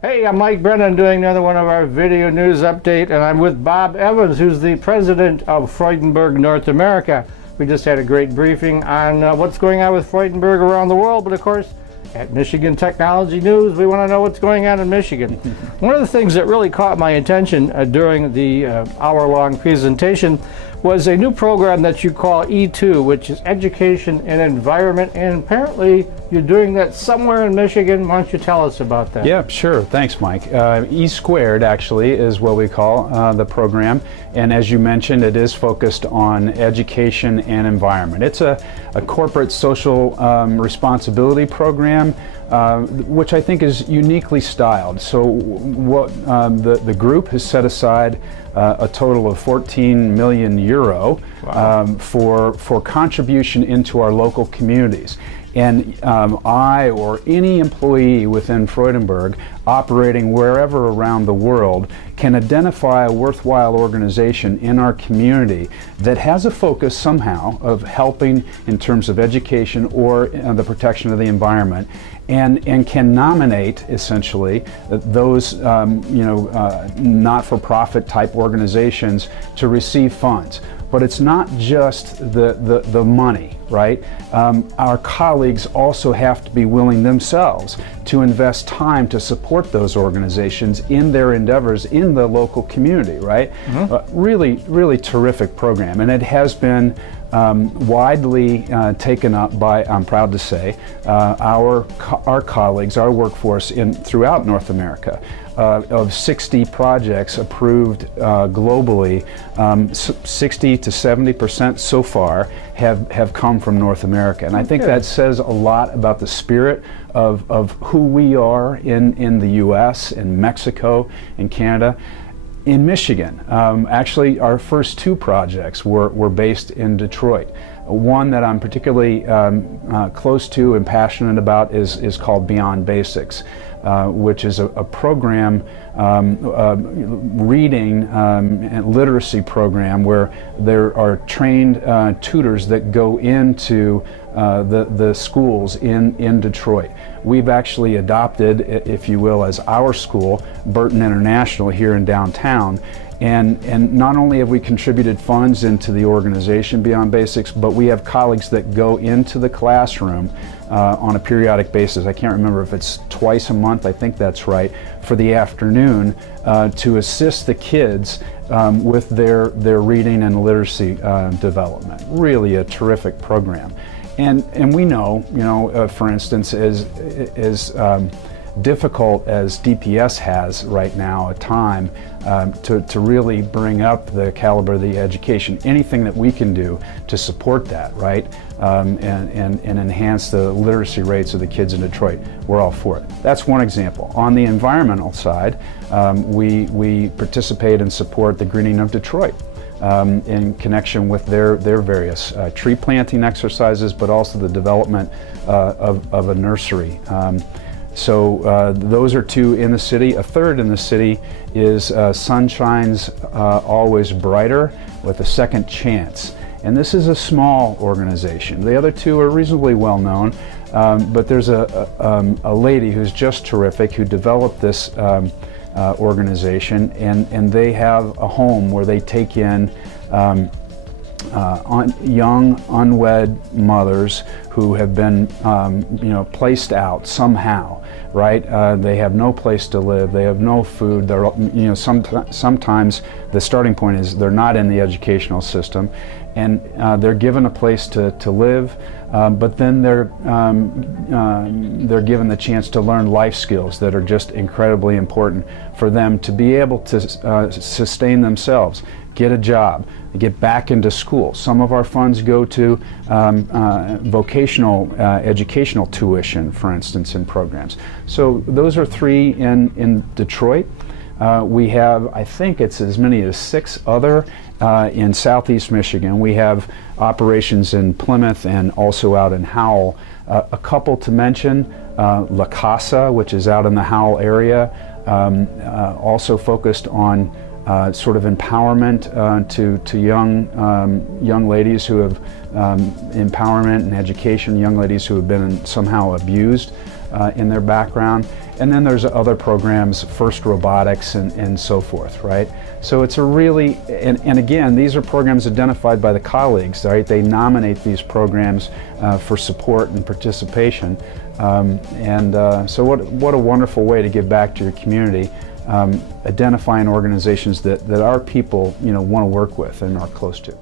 Hey, I'm Mike Brennan doing another one of our video news update, and I'm with Bob Evans, who's the president of Freudenberg North America. We just had a great briefing on what's going on with Freudenberg around the world, but of course, at Michigan Technology News, we want to know what's going on in Michigan. One of the things that really caught my attention during the hour-long presentation was a new program that you call E2, which is Education and Environment, and apparently you're doing that somewhere in Michigan. Why don't you tell us about that? Yeah, sure. Thanks, Mike. E squared actually is what we call the program, and as you mentioned, it is focused on education and environment. It's a corporate social responsibility program, which I think is uniquely styled. So what the group has set aside a total of 14 million euro. Wow. For contribution into our local communities. And I or any employee within Freudenberg operating wherever around the world can identify a worthwhile organization in our community that has a focus somehow of helping in terms of education or the protection of the environment, and can nominate essentially those not-for-profit type organizations to receive funds. But it's not just the money, right? Our colleagues also have to be willing themselves to invest time to support those organizations in their endeavors in the local community, right? Mm-hmm. Really terrific program, and it has been widely taken up by, I'm proud to say, our colleagues, our workforce throughout North America. Of 60 projects approved globally, 60 to 70% so far have come from North America. And I think that says a lot about the spirit of who we are in the US, in Mexico, in Canada. In Michigan, actually our first two projects were based in Detroit. One that I'm particularly close to and passionate about is called Beyond Basics, which is a program, reading and literacy program where there are trained tutors that go into the schools in Detroit. We've actually adopted, if you will, as our school, Burton International here in downtown. And not only have we contributed funds into the organization Beyond Basics, but we have colleagues that go into the classroom on a periodic basis. I can't remember if it's twice a month, I think that's right, for the afternoon to assist the kids with their reading and literacy development. Really a terrific program. And we know, for instance, as difficult as DPS has right now at time to really bring up the caliber of the education, anything that we can do to support that, right, and enhance the literacy rates of the kids in Detroit, we're all for it. That's one example. On the environmental side, we participate and support the greening of Detroit. In connection with their various tree planting exercises, but also the development of a nursery. So those are two in the city. A third in the city is Sun Shines Always Brighter with a Second Chance. And this is a small organization. The other two are reasonably well known, but there's a lady who's just terrific who developed this organization, and they have a home where they take in young unwed mothers who have been placed out somehow, right? They have no place to live, they have no food, they're sometimes the starting point is they're not in the educational system, and they're given a place to live, but then they're given the chance to learn life skills that are just incredibly important for them to be able to sustain themselves, get a job, get back into school. Some of our funds go to vocational educational tuition, for instance, in programs. So those are three in Detroit. We have, I think it's as many as 6 other in Southeast Michigan. We have operations in Plymouth and also out in Howell. A couple to mention, La Casa, which is out in the Howell area, also focused on sort of empowerment to young ladies who have empowerment and education, young ladies who have been somehow abused in their background. And then there's other programs, FIRST Robotics and so forth, right? So it's a really, and again, these are programs identified by the colleagues, right? They nominate these programs for support and participation. So what a wonderful way to give back to your community, identifying organizations that our people, want to work with and are close to.